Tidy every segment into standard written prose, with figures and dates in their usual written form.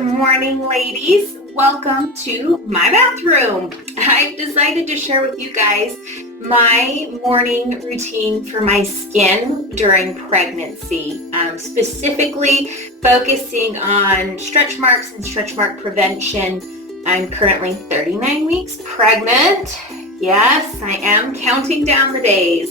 Good morning, ladies. Welcome to my bathroom. I've decided to share with you guys my morning routine for my skin during pregnancy, specifically focusing on stretch marks and stretch mark prevention. I'm currently 39 weeks pregnant. Yes, I am counting down the days.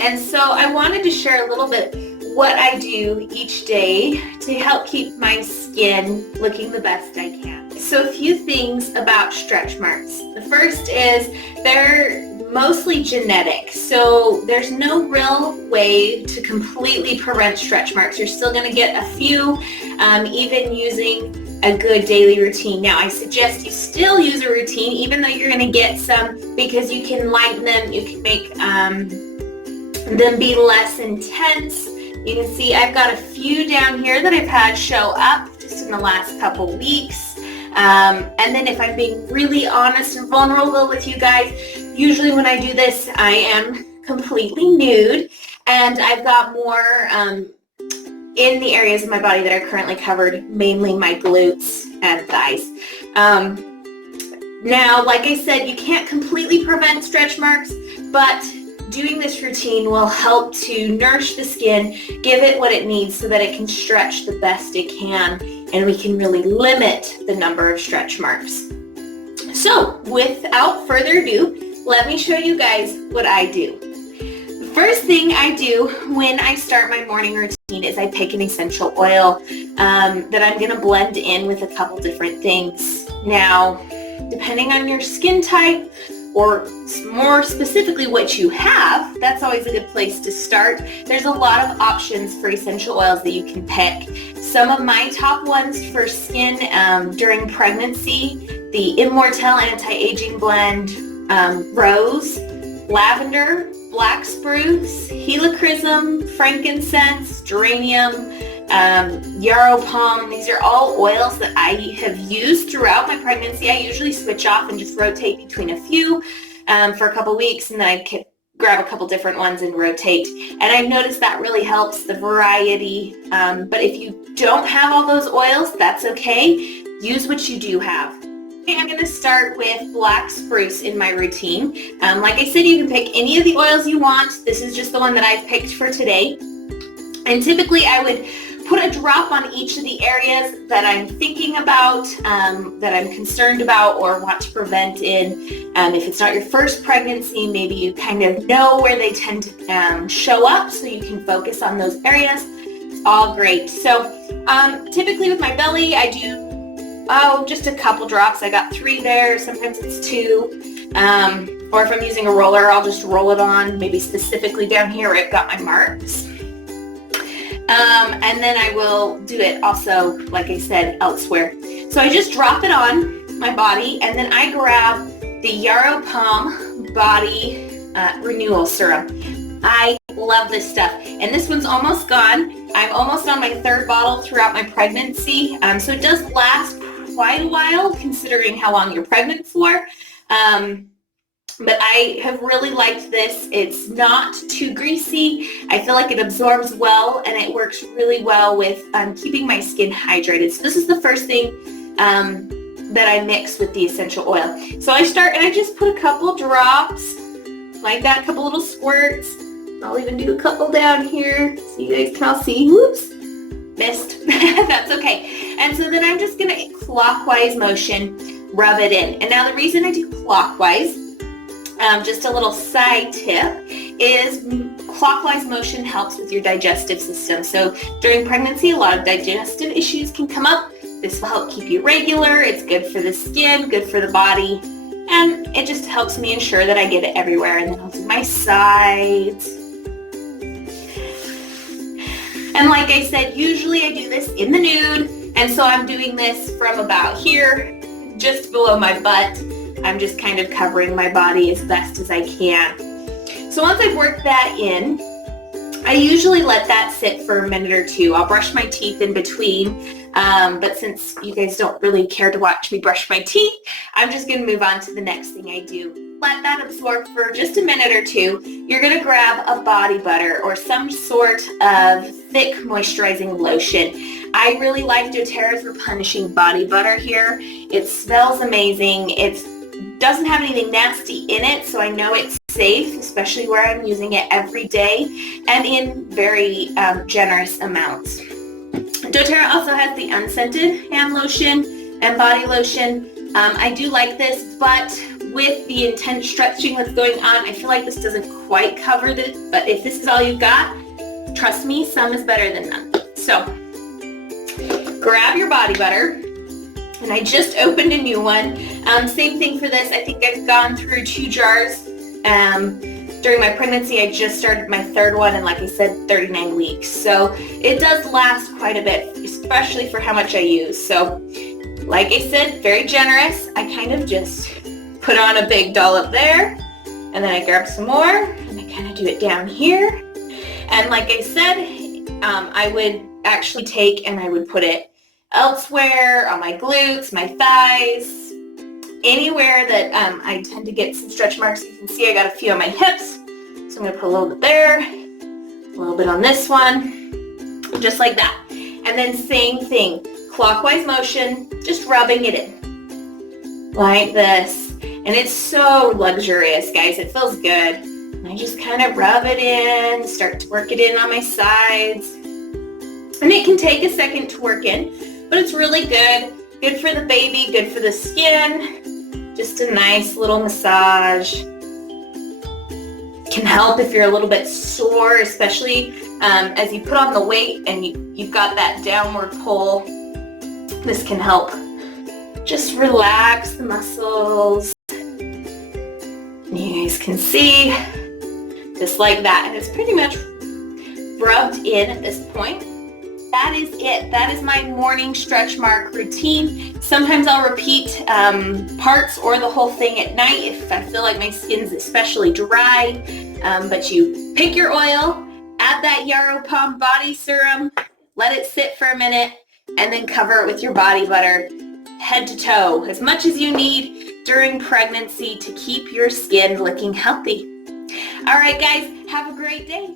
And so I wanted to share a little bit what I do each day to help keep my skin looking the best I can. So a few things about stretch marks. The first is they're mostly genetic. So there's no real way to completely prevent stretch marks. You're still going to get a few, even using a good daily routine. Now, I suggest you still use a routine, even though you're going to get some, because you can lighten them. You can make them be less intense. You can see I've got a few down here that I've had show up just in the last couple weeks. And then if I'm being really honest and vulnerable with you guys, usually when I do this, I am completely nude, and I've got more in the areas of my body that are currently covered, mainly my glutes and thighs. Now, like I said, you can't completely prevent stretch marks, but doing this routine will help to nourish the skin, give it what it needs so that it can stretch the best it can, and we can really limit the number of stretch marks. So without further ado, let me show you guys what I do. The first thing I do when I start my morning routine is I pick an essential oil that I'm going to blend in with a couple different things. Now, depending on your skin type, or more specifically what you have, that's always a good place to start. There's a lot of options for essential oils that you can pick. Some of my top ones for skin during pregnancy, the Immortelle Anti-Aging Blend, Rose, Lavender, Black Spruce, Helichrysum, Frankincense, Geranium, Yarrow Palm. These are all oils that I have used throughout my pregnancy. I usually switch off and just rotate between a few for a couple weeks, and then I grab a couple different ones and rotate. And I've noticed that really helps the variety. But if you don't have all those oils, that's okay. Use what you do have. Okay, I'm going to start with Black Spruce in my routine. Like I said, you can pick any of the oils you want. This is just the one that I've picked for today. And typically I would put a drop on each of the areas that I'm thinking about, that I'm concerned about or want to prevent in. If it's not your first pregnancy, maybe you kind of know where they tend to show up, so you can focus on those areas. It's all great. So typically with my belly, I do just a couple drops. I got 3 there. Sometimes it's 2. Or if I'm using a roller, I'll just roll it on, maybe specifically down here where I've got my marks. And then I will do it also, like I said, elsewhere. So I just drop it on my body, and then I grab the Yarrow Palm Body Renewal Serum. I love this stuff. And this one's almost gone. I'm almost on my 3rd bottle throughout my pregnancy. So it does last quite a while, considering how long you're pregnant for. But I have really liked this. It's not too greasy. I feel like it absorbs well, and it works really well with keeping my skin hydrated. So this is the first thing that I mix with the essential oil. So I start and I just put a couple drops like that, a couple little squirts. I'll even do a couple down here so you guys can all see. Whoops, missed. That's okay. And so then I'm just going to clockwise motion rub it in. And now the reason I do clockwise, just a little side tip, is clockwise motion helps with your digestive system. So during pregnancy, a lot of digestive issues can come up. This will help keep you regular. It's good for the skin, good for the body, and it just helps me ensure that I get it everywhere. And then I'll do my sides. And like I said, usually I do this in the nude, and so I'm doing this from about here, just below my butt. I'm just kind of covering my body as best as I can. So once I've worked that in, I usually let that sit for a minute or two. I'll brush my teeth in between, but since you guys don't really care to watch me brush my teeth, I'm just going to move on to the next thing I do. Let that absorb for just a minute or two. You're going to grab a body butter or some sort of thick moisturizing lotion. I really like doTERRA's Replenishing Body Butter here. It smells amazing. It doesn't have anything nasty in it, so I know it's safe, especially where I'm using it every day and in very generous amounts. doTERRA also has the unscented hand lotion and body lotion. I do like this, but with the intense stretching that's going on, I feel like this doesn't quite cover this, but if this is all you've got, trust me, some is better than none. So grab your body butter, and I just opened a new one. Same thing for this. I think I've gone through 2 jars. During my pregnancy, I just started my 3rd one, and like I said, 39 weeks. So it does last quite a bit, especially for how much I use. So like I said, very generous. I kind of just put on a big dollop there, and then I grab some more, and I kind of do it down here. And like I said, I would actually take and I would put it elsewhere, on my glutes, my thighs, anywhere that I tend to get some stretch marks. You can see I got a few on my hips, so I'm going to put a little bit there, a little bit on this one, just like that. And then same thing, clockwise motion, just rubbing it in, like this. And it's so luxurious, guys. It feels good. And I just kind of rub it in, start to work it in on my sides. And it can take a second to work in, but it's really good. Good for the baby, good for the skin. Just a nice little massage. Can help if you're a little bit sore, especially as you put on the weight and you've got that downward pull. This can help just relax the muscles. You guys can see, just like that. And it's pretty much rubbed in at this point. That is it. That is my morning stretch mark routine. Sometimes I'll repeat parts or the whole thing at night if I feel like my skin's especially dry. But you pick your oil, add that Yaropalm body serum, let it sit for a minute, and then cover it with your body butter, head to toe, as much as you need during pregnancy to keep your skin looking healthy. All right, guys, have a great day.